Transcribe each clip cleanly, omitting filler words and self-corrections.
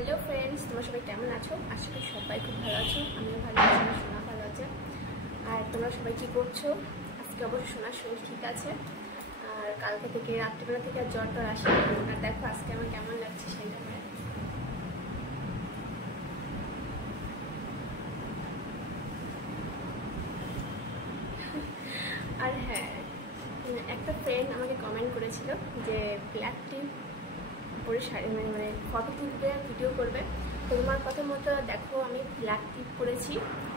Hello friends, তোমরা সবাই কেমন আছো? আশা করি সবাই খুব ভালো আছো। আমিও ভালো আছি, আমার সোনা ভালো আছে। আর তোমরা সবাই কী করছো? আজকে অবশ্যই সোনার শরীর ঠিক আছে। আর কালকে থেকে রাত্রিবেলা থেকে আর জ্বর আসে। আর দেখো আজকে আমার কেমন লাগছে সেইটা। আর হ্যাঁ, একটা ফ্রেন্ড আমাকে কমেন্ট করেছিল যে ব্ল্যাক টি পরে শাড়ি মানে ফটো তুলবে, ভিডিও করবে। তোমার কথা মতো দেখো আমি ব্ল্যাক টিপ পরেছি,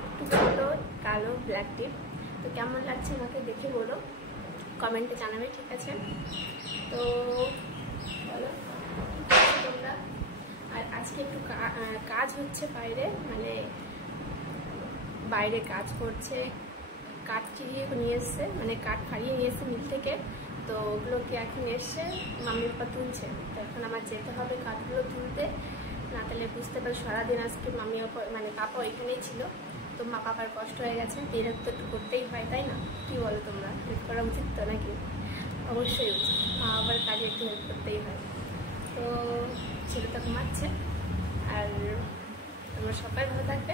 একটু ছোটো কালো ব্ল্যাক টিপ। তো কেমন লাগছে আমাকে দেখে বলো, কমেন্টে জানাবে, ঠিক আছে? তো বলো তোমরা। আর আজকে একটু কাজ হচ্ছে বাইরে, মানে বাইরে কাজ করছে, কাঠ চিরিয়ে নিয়ে এসছে, মানে কাঠ ফাড়িয়ে নিয়ে এসছে মিল থেকে। তো ওগুলোকে এখন এসছে, মাম্মি পাপা তুলছে। তো এখন আমার যেতে হবে কাঠগুলো তুলতে, না তাহলে বুঝতে পারি সারাদিন আজকে মাম্মি মানে পাপা ওইখানেই ছিল। তো মা পাপার কষ্ট হয়ে গেছে, এরকম তো একটু করতেই হয়, তাই না? কি বলো তোমরা? হেল্প করা উচিত তো নাকি? অবশ্যই উচিত, মা বাবার কাজে একটু হেল্প করতেই হয়। তো ছেলেটা ঘুমাচ্ছে। আর তোমরা সবাই ভালো থাকবে,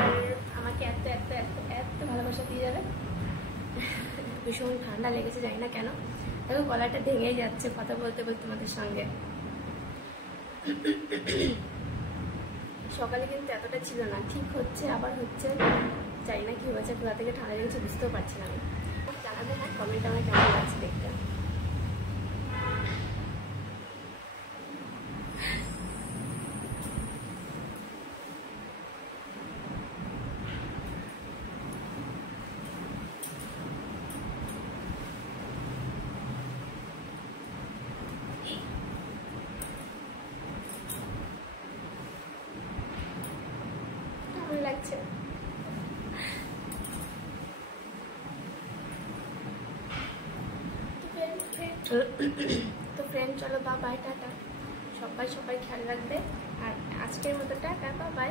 আর আমাকে এত এত এত এত ভালোবাসা দিয়ে যাবে। ভীষণ ঠান্ডা লেগেছে, জানি না কেন। দেখো গলাটা ভেঙেই যাচ্ছে কথা বলতে বলতে তোমাদের সঙ্গে। সকালে কিন্তু এতটা ছিল না, ঠিক হচ্ছে আবার হচ্ছে, জানি না কি হয়েছে, কোথা থেকে ঠান্ডা লেগেছে বুঝতেও পারছি না। আমি জানাবে না কমেন্ট আমার কেমন লাগছে দেখতে। লাগছে তো ফ্রেন্ড চলো, বাই বাই, টাটা। সবাই খেয়াল রাখবে। আর আজকের মতো টাটা, বাই বাই।